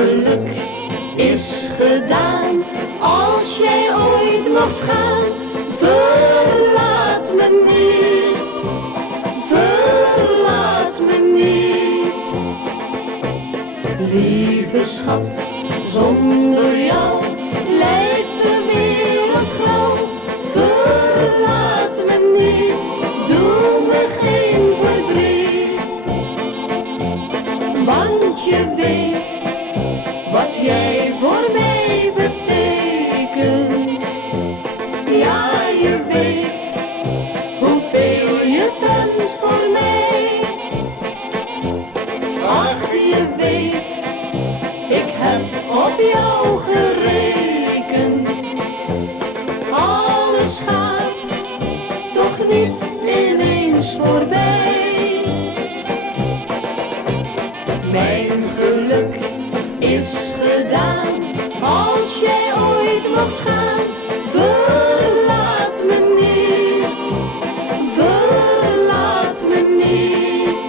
geluk is gedaan. Als jij ooit mocht gaan, verlaat me niet, verlaat me niet. Lieve schat, zonder jou lijkt de wereld grauw. Verlaat me niet, doe me geen verdriet. Want je weet wat jij voor mij betekent. Ja, je weet hoeveel je bent voor mij. Ach, je weet, ik heb op jou gerekend. Alles gaat toch niet ineens voorbij. Mijn geluk is gedaan. Als jij ooit mocht gaan, verlaat me niet, verlaat me niet.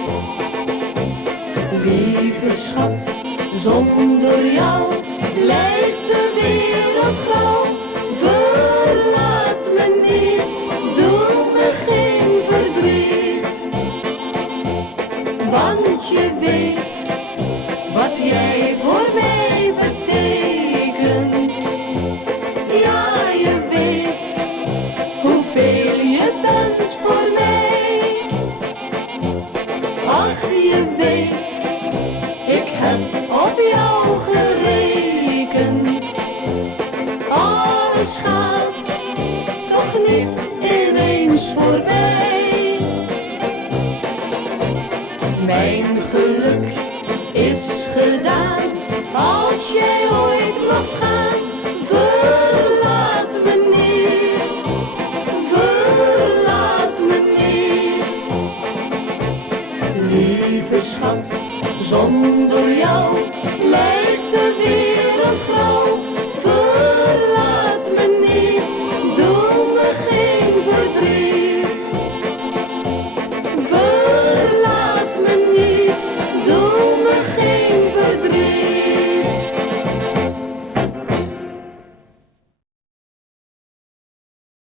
Lieve schat, zonder jou lijkt de wereld grauw. Verlaat me niet, doe me geen verdriet. Want je weet wat jij voor mij betekent. Ja, je weet hoeveel je bent voor mij. Ach, je weet, ik heb op jou gerekend. Alles gaat toch niet ineens voorbij. Mijn geluk is gedaan. Als jij ooit mocht gaan, verlaat me niet, verlaat me niet. Lieve schat, zonder jou lijkt de wereld grauw.